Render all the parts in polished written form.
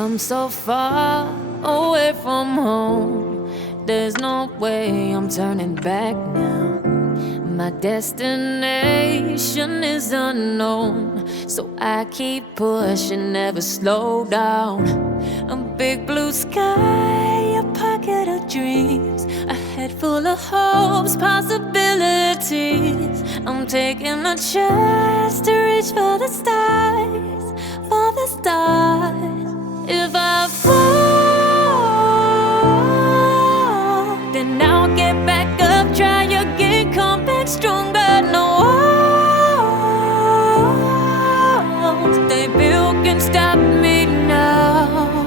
come so far away from home. There's no way I'm turning back now. My destination is unknown, so I keep pushing, never slow down. A big blue sky, a pocket of dreams, a head full of hopes, possibilities. I'm taking a chance to reach for the stars, for the stars. If I fall, then I'll get back up, try again, come back stronger. No walls they built can stop me now.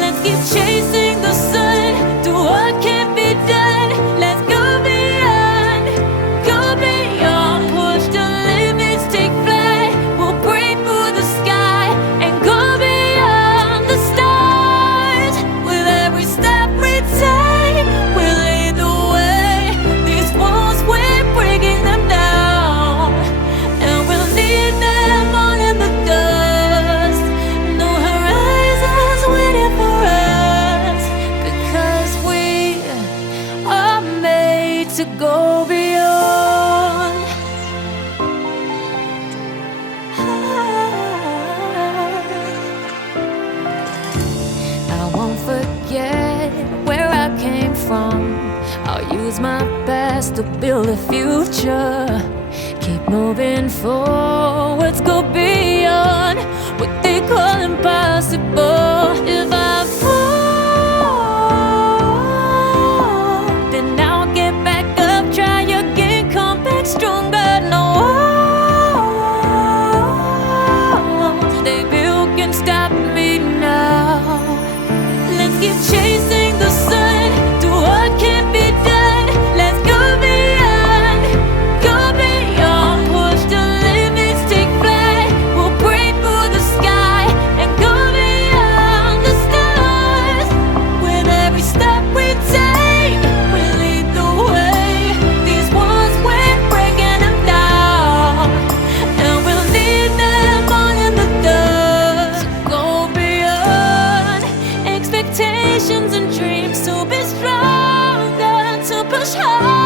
Let's keep chasing the sun, do what can't be done. Let's go beyond, push the limits, take flight. We'll break through the sky and go beyond the stars. With every step we take, we'll lead the way. These walls, we're breaking them down, and we'll leave them all in the dust. No horizons waiting for us, because we are made to go beyond. I won't forget where I came from. I'll use my best to build a future. Keep moving forwards, go beyond what they call impossible. If I fall, then I'll get back up, try again, come back stronger. No walls they built can stop me now. Let's keep chasing the sun, do what can't be done. Let's go beyond, push the limits, take flight. We'll break through the sky and go beyond the stars. With every step we take, we lead the way. These walls, we're breaking them down, and we'll leave them all in the dust. Go beyond expectations and dreams, to be stronger, to push hard.